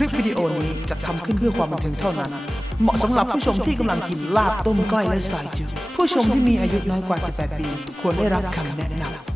คลิปวิดีโอนี้จะทำขึ้นเพื่อความบันเทิงเท่านั้น เหมาะสำหรับผู้ชมที่กำลังกินลาบต้มก้อยและสายจืดผู้ชมที่มีอายุน้อยกว่า 18 ปี ควรได้รับคำแนะนำ